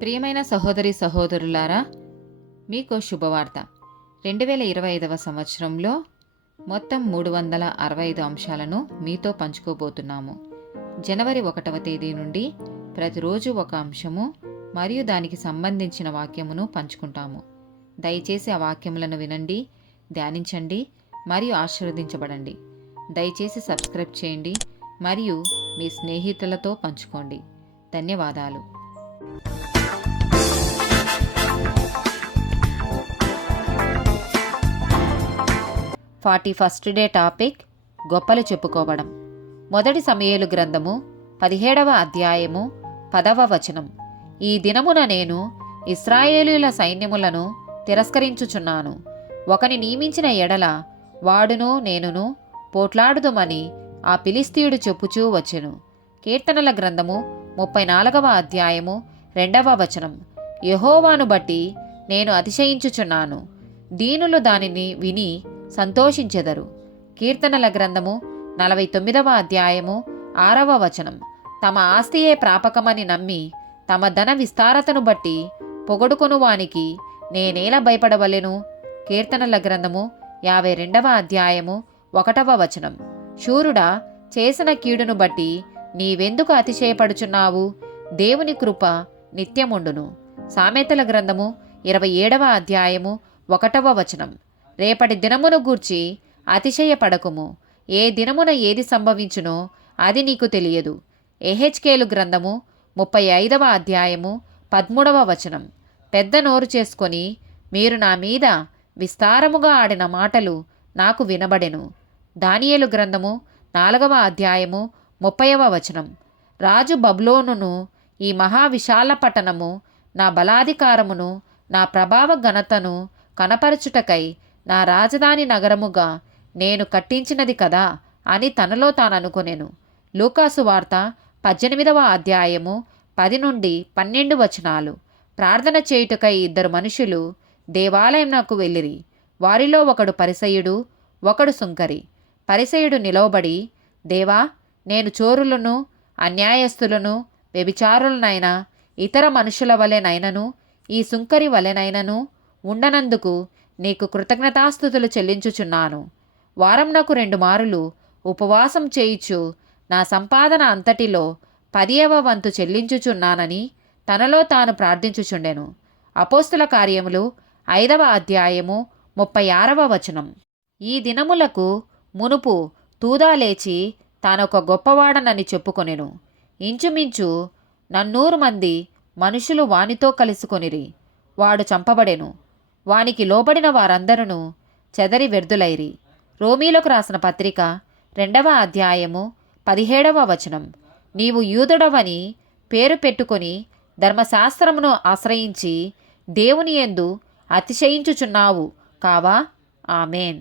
ప్రియమైన సహోదరి సహోదరులారా, మీకు శుభవార్త. 2025వ సంవత్సరంలో మొత్తం 365 అంశాలను మీతో పంచుకోబోతున్నాము. జనవరి 1వ తేదీ నుండి ప్రతిరోజు ఒక అంశము మరియు దానికి సంబంధించిన వాక్యమును పంచుకుంటాము. దయచేసి ఆ వాక్యములను వినండి, ధ్యానించండి మరియు ఆశీర్వదించబడండి. దయచేసి సబ్స్క్రైబ్ చేయండి మరియు మీ స్నేహితులతో పంచుకోండి. ధన్యవాదాలు. 41st డే టాపిక్ గొప్పలు చెప్పుకోవడం. మొదటి సమూయేలు గ్రంథము 17వ అధ్యాయము 10వ వచనం. ఈ దినమున నేను ఇశ్రాయేలీయుల సైన్యములను తిరస్కరించుచున్నాను. ఒకని నియమించిన ఎడల వాడును నేనును పోట్లాడుదుమని ఆ ఫిలిష్తీయుడు చెప్పుచూ వచ్చెను. కీర్తనల గ్రంథము 34వ అధ్యాయము 2వ వచనం. యెహోవాను బట్టి నేను అతిశయించుచున్నాను, దీనులు దానిని విని సంతోషించెదరు. కీర్తనల గ్రంథము 49వ అధ్యాయము 6వ వచనం. తమ ఆస్తియే ప్రాపకమని నమ్మి తమ ధన విస్తారతను బట్టి పొగడుకొను వానికి నేనేలా భయపడవలెను. కీర్తనల గ్రంథము 52వ అధ్యాయము 1వ వచనం. శూరుడా, చేసిన కీడును బట్టి నీవెందుకు అతిశయపడుచున్నావు? దేవుని కృప నిత్యముండును. సామెతల గ్రంథము 27వ అధ్యాయము 1వ వచనం. రేపటి దినమును గూర్చి అతిశయపడకుము, ఏ దినమున ఏది సంభవించునో అది నీకు తెలియదు. ఎహెచ్కేలు గ్రంథము 35వ అధ్యాయము 13వ వచనం. పెద్ద నోరు చేసుకొని మీరు నా మీద విస్తారముగా ఆడిన మాటలు నాకు వినబడెను. దానియేలు గ్రంథము 4వ అధ్యాయము 30వ వచనం. రాజు బబులోనును, ఈ మహావిశాల పట్టణము నా బలాధికారమును నా ప్రభావ ఘనతను కనపరచుటకై నా రాజధాని నగరముగా నేను కట్టించినది కదా అని తనలో తాననుకొనెను. లూకాసు వార్త 18వ అధ్యాయము 10 నుండి 12 వచనాలు. ప్రార్థన చేయుటకై 2 మనుషులు దేవాలయంనకు వెళ్ళిరి. వారిలో ఒకడు పరిసయ్యుడు, ఒకడు సుంకరి. పరిసయ్యుడు నిలవబడి, దేవా, నేను చోరులను, అన్యాయస్తులను, వ్యభిచారులనైనా ఇతర మనుషుల వలెనైనను ఈ సుంకరి వలెనైనను ఉండనందుకు నీకు కృతజ్ఞతాస్తుతులు చెల్లించుచున్నాను. వారంనకు 2 మారులు ఉపవాసం చేయుచు నా సంపాదన అంతటిలో 10వ వంతు చెల్లించుచున్నానని తనలో తాను ప్రార్థించుచుండెను. అపోస్తుల కార్యములు 5వ అధ్యాయము 36వ వచనం. ఈ దినములకు మునుపు తూదా లేచి తానొక గొప్పవాడనని చెప్పుకొనెను. ఇంచుమించు 400 మంది మనుషులు వానితో కలుసుకొనిరి. వాడు చంపబడెను. వానికి లోబడిన వారందరూ చెదరి వ్యర్థులైరి. రోమీలకు రాసిన పత్రిక 2వ అధ్యాయము 17వ వచనం. నీవు యూదుడవని పేరు పెట్టుకొని ధర్మశాస్త్రమును ఆశ్రయించి దేవుని యందు అతిశయించుచున్నావు కావా? ఆమేన్.